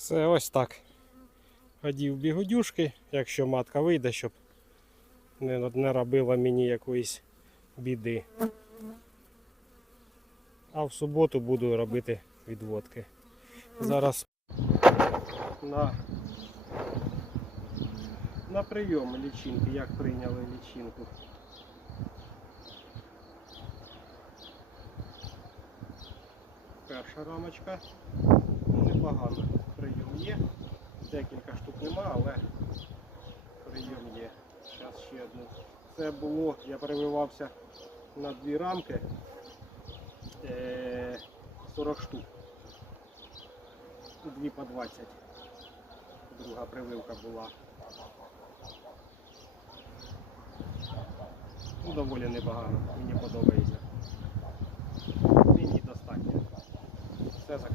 Все ось так. Одів бігудюшки, якщо матка вийде, щоб не, не робила мені якоїсь біди. А в суботу буду робити відводки. Зараз на, на прийом лічинки, як прийняли лічинку. Перша рамочка. Непогано. Прийом є. Декілька штук нема, але прийом є. Зараз ще одну. Це було, я перевивався на дві рамки. Е, 40 штук. Дві по 20. Друга прививка була. Ну, доволі непогано. Мені подобається.